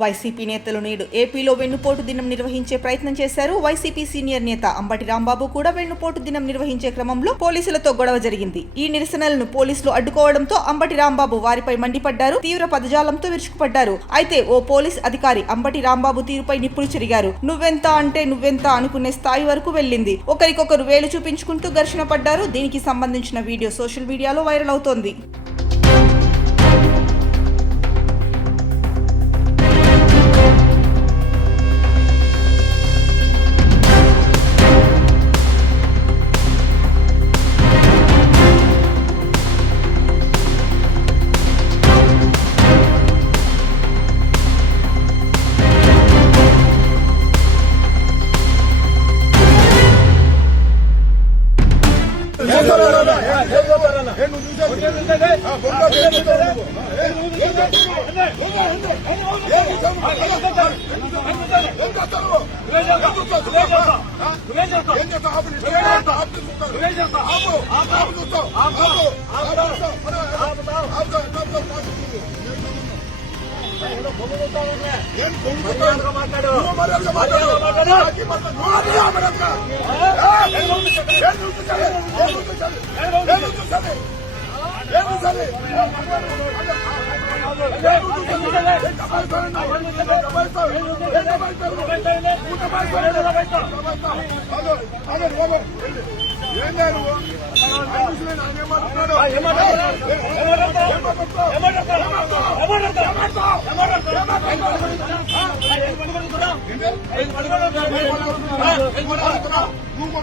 YCP నేతలు నేడు ఏపీలో వెన్నుపోటు దినం నిర్వహించే ప్రయత్నం చేశారు. వైసీపీ సీనియర్ నేత అంబటి రాంబాబు కూడా వెన్నుపోటు దినం నిర్వహించే క్రమంలో పోలీసులతో గొడవ జరిగింది. ఈ నిరసనలను పోలీసులు అడ్డుకోవడంతో అంబటి రాంబాబు వారిపై మండిపడ్డారు. తీవ్ర పదజాలంతో విరుచుకుపడ్డారు. అయితే ఓ పోలీస్ అధికారి అంబటి రాంబాబు తీరుపై నిప్పులు చెరిగారు. నువ్వెంత అంటే నువ్వెంత అనుకునే స్థాయి వరకు వెళ్లింది. ఒకరికొకరు వేలు చూపించుకుంటూ ఘర్షణ పడ్డారు. దీనికి సంబంధించిన వీడియో సోషల్ మీడియాలో వైరల్ అవుతోంది. నువ్వు